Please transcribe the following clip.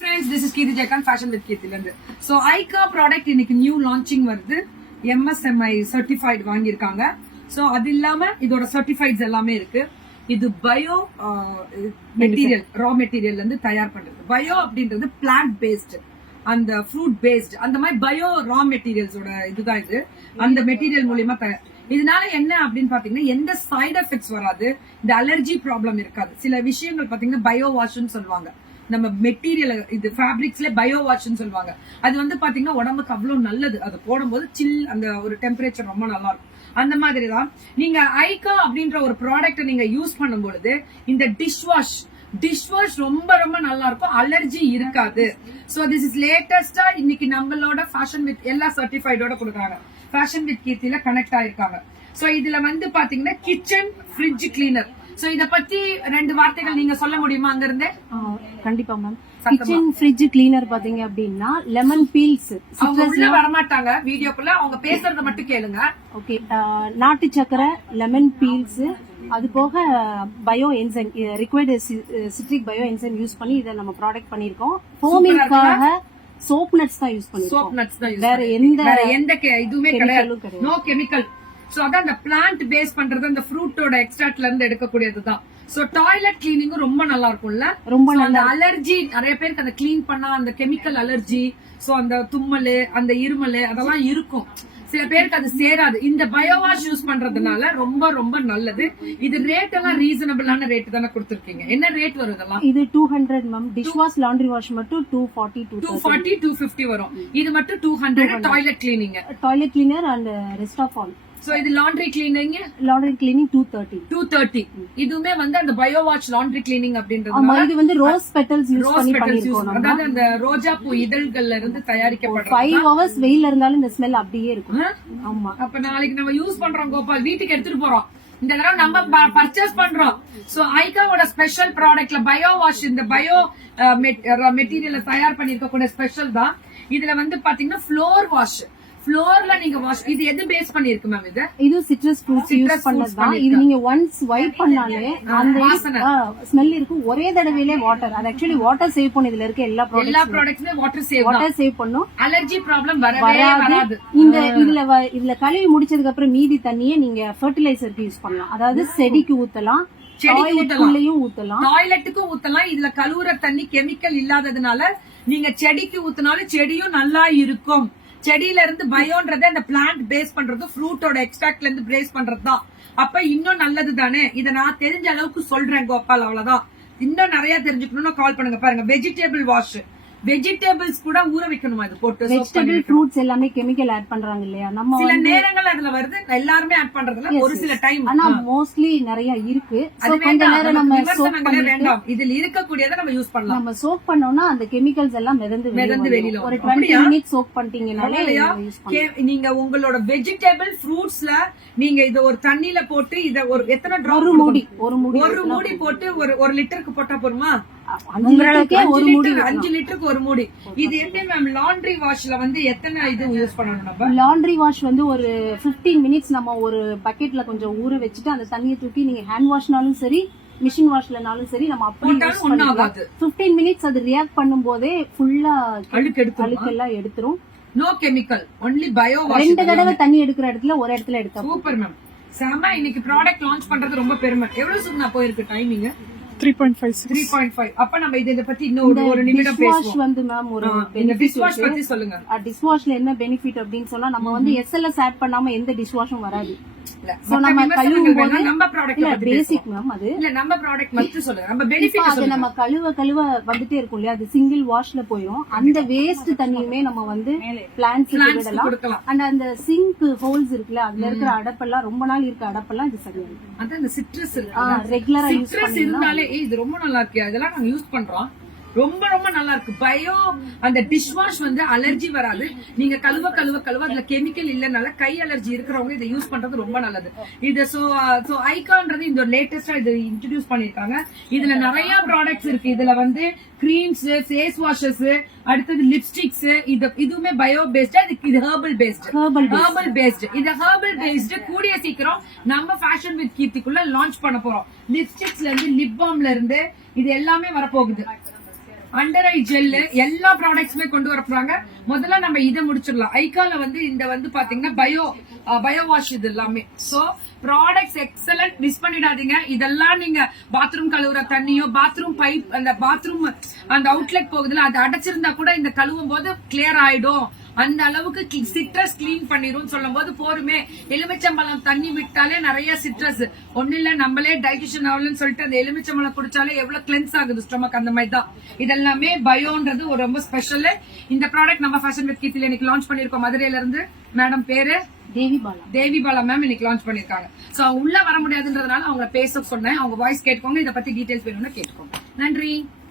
Friends, this is Kirti Jaikan, Fashion with Kirti. So, AIKA product இன்னைக்கு new launching வருது. MSMI certified வாங்கியிருக்காங்க. So, அது இல்லாம இதோட certifieds எல்லாமே இருக்கு. இது பயோ மெட்டீரியல், ரா மெட்டீரியல்ல இருந்து தயார் பண்றது. பயோ அப்படின்றது பிளான்ட் பேஸ்ட், அந்த ஃப்ரூட் பேஸ்ட், அந்த மாதிரி பயோ ரா மெட்டீரியல்ஸோட இதுதான் இது. அந்த மெட்டீரியல் மூலியமா இதனால என்ன அப்படின்னு பாத்தீங்கன்னா எந்த சைடு எஃபெக்ட்ஸ் வராது, இந்த அலர்ஜி ப்ராப்ளம் இருக்காது. சில விஷயங்கள் பாத்தீங்கன்னா பயோ வாஷ்ன்னு சொல்லுவாங்க, நம்ம மெட்டீரியல் இது ஃபேப்ரிக்ஸ்ல பயோ வாஷ்ன்னு சொல்லுவாங்க. அது வந்து பாத்தீங்கன்னா உடம்புக்கு அவ்வளவு நல்லது. அது போடும்போது சில் அந்த ஒரு டெம்பரேச்சர் ரொம்ப நல்லா இருக்கும். அந்த மாதிரி தான் நீங்க ஐகா அப்படின்ற ஒரு ப்ராடக்ட் நீங்க யூஸ் பண்ணும் பொழுது இந்த டிஷ் வாஷ் ரொம்ப ரொம்ப நல்லா இருக்கும், அலர்ஜி இருக்காது. சோ திஸ் இஸ் லேட்டஸ்டா இன்னைக்கு நம்மளோட ஃபேஷன் வித் எல்லா சர்டிஃபைடோட கொடுக்குறாங்க. ஃபேஷன் வித் கீர்த்தில கனெக்ட் ஆயிருக்காங்க. சோ இதுல வந்து பாத்தீங்கன்னா கிச்சன் ஃப்ரிட்ஜ் கிளீனர். சோ இத பத்தி ரெண்டு வார்த்தைகள் நீங்க சொல்ல முடியுமா அங்க இருந்தே? கண்டிப்பா மேம். கிச்சன் ஃப்ரிட்ஜ் கிளீனர் பாத்தீங்க அப்படின்னா லெமன் பீல்ஸ், அவங்க உள்ள வரமாட்டாங்க வீடியோக்குள்ள, அவங்க பேசுறத மட்டும் கேளுங்க. ஓகே, நாட்டு சக்கரை, லெமன் பீல்ஸ், அது போக bio enzyme, required citric bio enzyme use பண்ணி இதை நம்ம ப்ராடக்ட் பண்ணிருக்கோம். ஃபோமிங்காக சோப் நட்ஸ் தான் யூஸ் பண்ணிருக்கோம். சோப் நட்ஸ் தான், வேற எந்த இதுவுமே கிடையாது, நோ கெமிக்கல். சோ அதான் அந்த பிளான்ட் பேஸ் பண்றது, அந்த ஃப்ரூட்டோட எக்ஸ்ட்ராக்ட்ல இருந்து எடுக்கக்கூடியதுதான். சோ டாய்லெட் கிளீனிங்கும் ரொம்ப நல்லா இருக்கும்ல, ரொம்ப நல்ல. அலர்ஜி நிறைய பேருக்கு அந்த கிளீன் பண்ணா அந்த கெமிக்கல் அலர்ஜி, சோ அந்த தும்மல், அந்த இருமல் அதெல்லாம் இருக்கும். சில பேருக்கு அது சேராது. இந்த பயோவாஷ் யூஸ் பண்றதுனால ரொம்ப ரொம்ப நல்லது. இது ரேட் எல்லாம் ரீசனபிளான ரேட் தானே கொடுத்திருக்கீங்க. என்ன ரேட் வரும் இதெல்லாம்? இது 200 ma'am. Dish wash, laundry wash மட்டும் 240 250 வரும். இது மட்டும் 200. Toilet cleaning and rest of all. So இது லாண்ட்ரி கிளீனிங் 230. இதுவுமே வந்து அந்த பயோ வாஷ் லாண்ட்ரி கிளீனிங் அப்படின்றது. இது வந்து ரோஸ் பெட்டல்ஸ் யூஸ் பண்ணி பண்ணிருக்கோம். அதாவது அந்த ரோஜா பூ இதழ்கள்ல இருந்து தயாரிக்கப்படுற 5 hours வெயில்ல இருந்தாலும் இந்த ஸ்மெல் அப்படியே இருக்கும். ஆமா. அப்ப நாளைக்கு நம்ம யூஸ் பண்றோம் கோபால், வீட்டுக்கு எடுத்துட்டு போறோம். இந்த தடவை நம்ம பர்ச்சேஸ் பண்றோம். சோ ஐகாவோட ஸ்பெஷல் ப்ராடக்ட்ல பயோ வாஷ், இந்த பயோ மெட்டீரியல் தயார் பண்ணிருக்கக்கூடிய ஸ்பெஷல் தான். இதுல வந்து பாத்தீங்கன்னா ஃப்ளோர்ல நீங்க வாஷ். இது எது பேஸ் பண்ணிருக்கு மேம்? இது சிட்ரஸ் ஃப்ரூட்ஸ் யூஸ் பண்ணதுதான். இது நீங்க ஒன்ஸ் வைப் பண்ணாலே அந்த ஸ்மெல் இருக்கும். ஒரே தடவையிலே வாட்டர், அது ஆக்சுவலி வாட்டர் சேவ் பண்ணு. இதுல இருக்க எல்லா ப்ராடக்ட்ஸ்மே வாட்டர் சேவ் பண்ணும். அலர்ஜி ப்ராப்ளம் வராது. இந்த இதுல கழுவி முடிச்சதுக்கு அப்புறம் மீதி தண்ணியை நீங்க ஃபெர்டிலைசருக்கு யூஸ் பண்ணலாம். அதாவது செடிக்கு ஊத்தலாம், செடிக்குள்ளேயும் ஊத்தலாம், டாய்லெட்டுக்கும் ஊத்தலாம். இதுல கழுவுற தண்ணி கெமிக்கல் இல்லாததுனால நீங்க செடிக்கு ஊத்தினாலும் செடியும் நல்லா இருக்கும். செடியில இருந்து பயோன்றது அந்த பிளான்ட் பேஸ் பண்றது, ஃப்ரூட்டோட எக்ஸ்ட்ராக்ட்ல இருந்து பேஸ் பண்றதுதான். அப்ப இன்னும் நல்லது தானே. இதை நான் தெரிஞ்ச அளவுக்கு சொல்றேன் கோபால், அவ்வளவுதான். இன்னும் நிறைய தெரிஞ்சுக்கணும்னா கால் பண்ணுங்க. பாருங்க, வெஜிடபிள் வாஷ், வெஜிடபிள்ஸ் கூட ஊற வைக்கணுமா? இது போட்டு வெஜிடபிள் ஃப்ரூட்ஸ் எல்லாமே கெமிக்கல் ஆட் பண்றாங்க இல்லையா? நம்ம சில நேரங்கள் அதுல வருது, எல்லாருமே ஆட் பண்றதுல ஒரு சில டைம், ஆனா மோஸ்ட்லி நிறைய இருக்கு. கொஞ்ச நேரம் நம்ம சோக் வேண்டாம், இதுல இருக்கக்கூடியதை நம்ம யூஸ் பண்ணலாம். நம்ம சோக் பண்ணோம்னா அந்த கெமிக்கல்ஸ் எல்லாம் மிதந்து வெளியில ஒரு 20 மினிட்ஸ் சோக் பண்ணிட்டீங்கனாலே நீங்க உங்களோட வெஜிடபிள் ஃப்ரூட்ஸ்ல நீங்க இத ஒரு தண்ணியில போட்டு இத ஒரு எத்தனை டிராப், ஒரு மூடி போட்டு ஒரு லிட்டருக்கு போட்டா போருமா? 5 லிட்டருக்கு ஒரு மூடி. இது எப்படி மேம் லாண்ட்ரி வாஷ்ல வந்து எத்தனை இது யூஸ் பண்ணணும் நம்ம? லாண்ட்ரி வாஷ் வந்து ஒரு 15 மினிட்ஸ் நம்ம ஒரு பக்கெட்ல கொஞ்சம் ஊற வச்சுட்டு அந்த தண்ணியை தூக்கி நீங்க ஹேண்ட் வாஷ்னாலும் சரி, மிஷின் வாஷ்லனாலும் சரி, நம்ம அப்படியே 15 மினிட்ஸ் அது ரியாக்ட் பண்ணும் போதே ஃபுல்லா அழுக்கெல்லாம் எடுத்துரும். No chemical, only bio wash. 2 தடவை தண்ணி எடுக்கிற இடத்துல ஒரு இடத்துல எடுத்தா சூப்பர் மேம். செம. இன்னைக்கு ப்ராடக்ட் லான்ச் பண்றது ரொம்ப பெருமை. எவ்வளவு சும்மா போயிருக்கு டைமிங்? 3.5. அப்ப நம்ம இத பத்தி இன்னும் ஒரு நிமிடம் பேசுவோம். வந்து மேம் ஒரு டிஷ் வாஷ் பத்தி சொல்லுங்க. டிஷ் வாஷ்ல என்ன பெனிஃபிட் அப்படின்னு சொன்னா, நம்ம வந்து எஸ்எல்எஸ் ஆட் பண்ணாம எந்த டிஷ் வாஷும் வராது. நம்ம கழுவ வந்துட்டே இருக்கும் இல்லையா, அது சிங்கிள் வாஷ்ல போயிடும். அந்த வேஸ்ட் தண்ணியுமே நம்ம வந்து பிளான்ட்ஸ்க்கு விடலாம். அண்ட் அந்த சிங்க் ஹோல்ஸ் இருக்குல்ல, அதுல இருக்கிற அடப்பெல்லாம், ரொம்ப நாள் இருக்க அடப்பெல்லாம் இது சரியாயிடும். அதான் அந்த சிட்ரஸ் ரெகுலரா யூஸ் பண்ணாலே இது ரொம்ப நல்லா இருக்கு. அதெல்லாம் நாங்க யூஸ் பண்றோம், ரொம்ப ரொம்ப நல்லா இருக்கு. பயோ அந்த டிஷ் வாஷ் வந்து அலர்ஜி வராது. நீங்க கழுவ அதுல கெமிக்கல் இல்லனால கை அலர்ஜி இருக்கிறவங்க இதை யூஸ் பண்றது ரொம்ப நல்லது. இது சோ ஐகான்றது இந்த லேட்டஸ்டா இது இன்ட்ரோடியூஸ் பண்ணிருக்காங்க. இதுல நிறைய ப்ராடக்ட்ஸ் இருக்கு. இதுல வந்து கிரீம்ஸ், ஃபேஸ் வாஷஸ், அடுத்தது லிப்ஸ்டிக்ஸ், இதுவுமே பயோ பேஸ்டா, இது ஹெர்பல் பேஸ்ட். இது ஹெர்பல் பேஸ்ட் கூடிய சீக்கிரம் நம்ம ஃபேஷன் வித் கீர்த்திக்குள்ள லான்ச் பண்ண போறோம். லிப்ஸ்டிக்ஸ்ல இருந்து, லிப் பாம்ல இருந்து இது எல்லாமே வரப்போகுது. அண்டர் ஐ ஜெல் எல்லா ப்ராடக்ட்ஸுமே கொண்டு வர போறாங்க. முதல்ல நம்ம இதை முடிச்சிடலாம். ஐகால வந்து இந்த வந்து பாத்தீங்கன்னா பயோ வாஷ் இது எல்லாமே. சோ ப்ராடக்ட்ஸ் எக்ஸலன்ட், மிஸ் பண்ணிடாதீங்க. இதெல்லாம் நீங்க பாத்ரூம் கழுவுற தண்ணியோ, பாத்ரூம் பைப், அந்த பாத்ரூம் அந்த அவுட்லெட் போகுதுல, அது அடைச்சிருந்தா கூட இந்த கழுவும் போது கிளியர் ஆயிடும். அந்த அளவுக்கு சிட்ரஸ் கிளீன் பண்ணிரும் சொல்லும் போது போருமே. எலுமிச்சம்பழம் தண்ணி விட்டாலே நிறைய சிட்ரஸ் ஒண்ணு இல்ல, நம்மளே டைஜஷன் ஆகலன்னு சொல்லிட்டு அந்த எலுமிச்சம்பழம் குடிச்சாலே எவ்வளவு கிளென்ஸ் ஆகுது ஸ்டொமக், அந்த மாதிரி தான் இதெல்லாமே. பயோன்றது ஒரு ரொம்ப ஸ்பெஷல். இந்த ப்ராடக்ட் நம்ம ஃபேஷன் வித் கீர்த்தில இன்னைக்கு லான்ச் பண்ணிருக்கோம். மதுரையில இருந்து மேடம் பேரு தேவி பாலா மேம் இன்னைக்கு லான்ச் பண்ணிருக்காங்க. சோ அவங்க உள்ள வர முடியாதுன்றதுனால அவங்க பேச சொன்னேன். அவங்க வாய்ஸ் கேட்டுக்கோங்க. இதை பத்தி டீடைல்ஸ் வேணும்னா கேட்டுக்கோங்க. நன்றி.